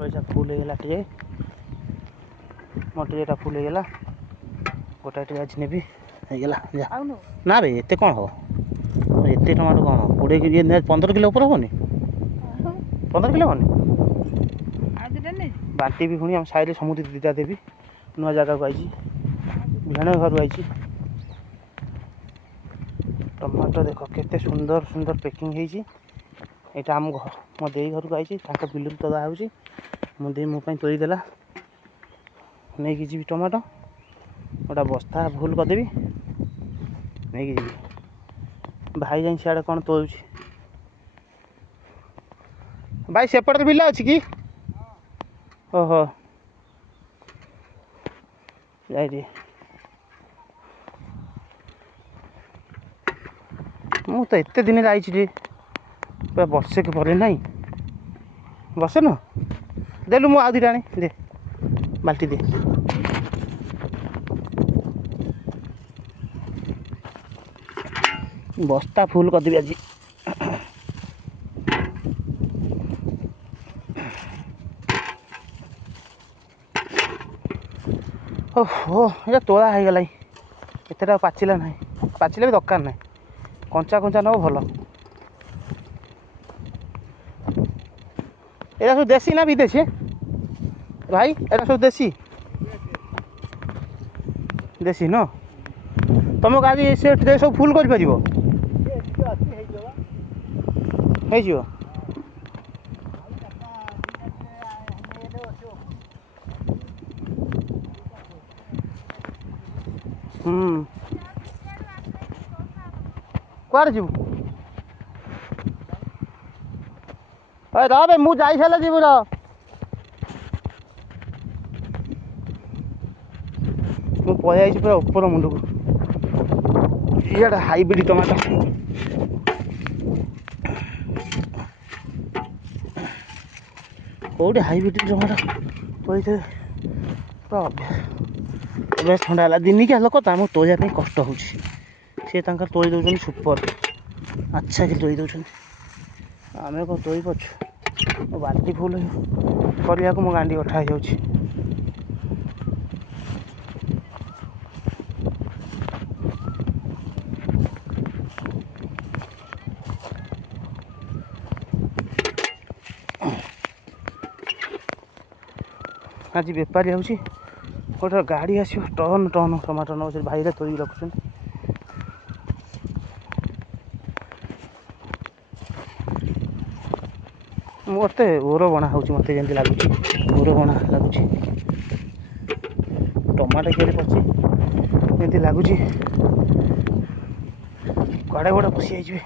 Raisa full हो गला टे मोटे जेटा फुल हो गला गोटा टे आज नेबी होगला ना रे एत कौन हम एत टमाटो कौन 15 किलो ऊपर हेनी 15 किलो हेनी बांटी भी पुणी आम साइड समुद्र दीटा देवी नुआ जगह को आई भेण घर आई टमाटो देख केते सुंदर सुंदर पैकिंग होती यहाँ आम मो दे घर को आई बिल तदा हो मुझे मोपाई तोड़देला नहीं जी टमाटो गोटा बस्ता भूल करदेवी नहीं जी भाई जाई सियाड़े कौन तोड़ भाई सेपटे बिल अच्छी कि ओहो जाइए मु तो एत दिन जाइए पूरा वर्षे के पर ना बस न देलु मु आदि आने दे बाल्टी दे बस्ता फुल करदेवी आज ओहो ये तोड़ा हो गला एतटा पाचिला ना पाचिले भी दरकार ना कंचा कंचा नब भल एरा सब देसी ना विदेशी भाई एरा सब देसी देसी न तुमको आज से ट्रे सब फुल कर कुआर जीव रे मु जाई सारे जीव मु पलि पूरा ऊपर मुंड को ये हाइब्रिड टमाटो कौटे हाइब्रिड टमाटो पलि पूरा अभ्यास ठंडा है दिनिकिया लोक तो तोड़ापी कष्ट हो सी तोड़ी दौरान सुपर अच्छा कि तोड़ी दौरान आम कौन तोड़ी पार्छु बाल्टी फुल करने को मो गांडी अठा हो आज बेपारी हूँ गोटे गाड़ी आस टन टन टमाटो नौ भाई तोड़ी रखुन मत ओर बना हो मत जमी लगुच ओर बना लगुच टमाटो किए पची लगुच कड़े गोटे पशि जाइए